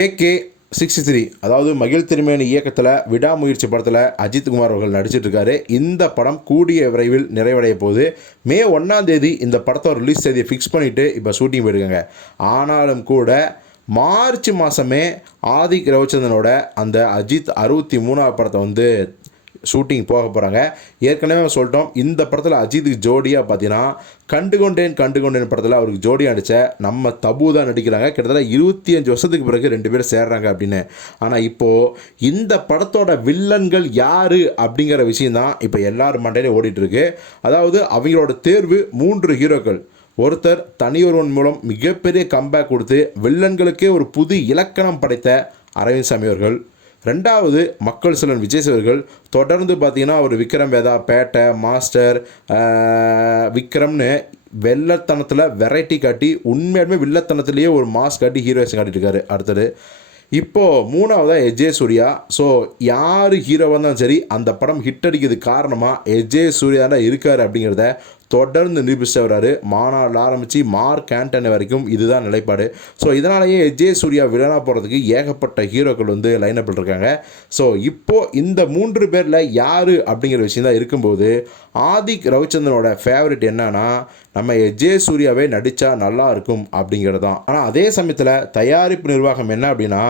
AK sixty three அதாவது மகிழ் திருமேனி இயக்கத்தில் விடாமுயற்சி படத்தில் அஜித் குமார் அவர்கள் நடிச்சிட்ருக்காரு. இந்த படம் கூடிய விரைவில் நிறைவடைய போகுது. மே ஒன்றாம் தேதி இந்த படத்தோட ரிலீஸ் தேதியை ஃபிக்ஸ் பண்ணிவிட்டு இப்போ ஷூட்டிங் போயிருக்காங்க ஆனாலும் கூட மார்ச் மாதமே ஆதிக் ரவிச்சந்திரனோட அந்த அஜித் அறுபத்தி மூணாவது படத்தை வந்து ஷூட்டிங் போக போகிறாங்க ஏற்கனவே சொல்லிட்டோம் இந்த படத்தில் அஜித்துக்கு ஜோடியாக பார்த்தீங்கன்னா கண்டுகொண்டேன் கண்டுகொண்டேன் படத்தில் அவருக்கு ஜோடியாக நடித்த நம்ம தபு தான் நடிக்கிறாங்க. கிட்டத்தட்ட இருபத்தி அஞ்சு வருஷத்துக்கு பிறகு ரெண்டு பேரும் சேர்றாங்க அப்படின்னு. ஆனால் இப்போது இந்த படத்தோட வில்லன்கள் யார் அப்படிங்கிற விஷயந்தான் இப்போ எல்லாரும் மண்டையிலையும் ஓடிட்டுருக்கு அதாவது அவங்களோட தேர்வு மூன்று ஹீரோக்கள். ஒருத்தர் தனியொருவன் மூலம் மிகப்பெரிய கம்பேக் கொடுத்து வில்லன்களுக்கே ஒரு புது இலக்கணம் படைத்த அரவிந்த் சாமி அவர்கள். ரெண்டாவது மக்கள் சிலன் விஜய் அவர்கள் தொடர்ந்து பார்த்தீங்கன்னா அவர் விக்ரம் வேதா பேட்டை மாஸ்டர் விக்ரம்னு வெள்ளத்தனத்தில் வெரைட்டி காட்டி உண்மையாலுமே வில்லத்தனத்துலேயே ஒரு மாஸ் காட்டி ஹீரோயிஸ் காட்டிட்டு இருக்காரு. அடுத்தது இப்போது மூணாவதாக எஜே சூர்யா. ஸோ யார் ஹீரோவாக இருந்தாலும் சரி அந்த படம் ஹிட் அடிக்கிறது காரணமாக எஜே சூர்யா தான் இருக்கார் அப்படிங்கிறத தொடர்ந்து நிரூபிச்சுட்டு வர்றாரு மாநாடு ஆரம்பித்து மார்க் ஆண்டனி வரைக்கும் இதுதான் நிலைப்பாடு. ஸோ இதனாலேயே எஜே சூர்யா வில்லனா போகிறதுக்கு ஏகப்பட்ட ஹீரோக்கள் வந்து லைனப்பில் இருக்காங்க. ஸோ இப்போது இந்த மூன்று பேரில் யார் அப்படிங்கிற விஷயம் தான் இருக்கும்போது ஆதிக் ரவிச்சந்திரனோட ஃபேவரட் என்னன்னா நம்ம எஜே சூர்யாவே நடித்தா நல்லா இருக்கும் அப்படிங்கிறது தான் ஆனால் அதே சமயத்தில் தயாரிப்பு நிர்வாகம் என்ன அப்படின்னா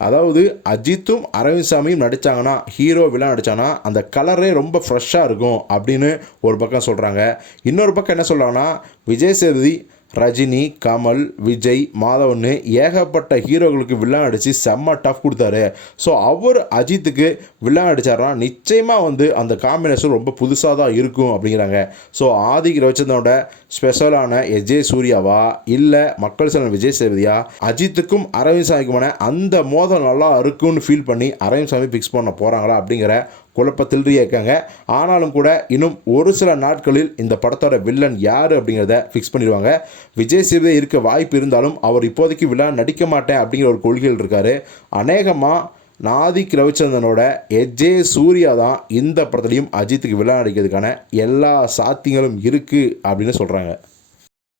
அதாவது அஜித்தும் அரவிந்த் சாமியும் நடித்தாங்கன்னா ஹீரோ விழா நடித்தாங்கன்னா அந்த கலரே ரொம்ப ஃப்ரெஷ்ஷாக இருக்கும் அப்படின்னு ஒரு பக்கம் சொல்கிறாங்க இன்னொரு பக்கம் என்ன சொல்கிறாங்கன்னா விஜய் சேதுபதி ரஜினி கமல் விஜய் மாதவன்னு ஏகப்பட்ட ஹீரோகளுக்கு வில்லன் அடித்து செம்ம டஃப் கொடுத்தாரு. ஸோ அவர் அஜித்துக்கு வில்லன் அடித்தாருன்னா நிச்சயமாக வந்து அந்த காம்பினேஷன் ரொம்ப புதுசாக தான் இருக்கும் அப்படிங்கிறாங்க. ஸோ ஆதிக் ரவிச்சந்திரனோட ஸ்பெஷலான எஜே சூர்யாவா இல்லை மக்கள் சிலன் விஜய் சேவதியா அஜித்துக்கும் அரவிந்த் சாமிக்குமான அந்த மோதல் நல்லா இருக்கும்னு ஃபீல் பண்ணி அரவிந்த் சாமி ஃபிக்ஸ் பண்ண போகிறாங்களா அப்படிங்கிற குழப்பத்தில் இருக்காங்க. ஆனாலும் கூட இன்னும் ஒரு சில நாட்களில் இந்த படத்தோட வில்லன் யார் அப்படிங்கிறத ஃபிக்ஸ் பண்ணிடுவாங்க. விஜய் சேதுபதி இருக்க வாய்ப்பு இருந்தாலும் அவர் இப்போதைக்கு வில்லன் நடிக்க மாட்டேன் அப்படிங்கிற ஒரு கொள்கையில் இருக்கார். அநேகமாக நாதிக் ரவிச்சந்திரனோட எஜே சூர்யா தான் இந்த படத்துலையும் அஜித்துக்கு விழா நடிக்கிறதுக்கான எல்லா சாத்தியங்களும் இருக்குது அப்படின்னு சொல்கிறாங்க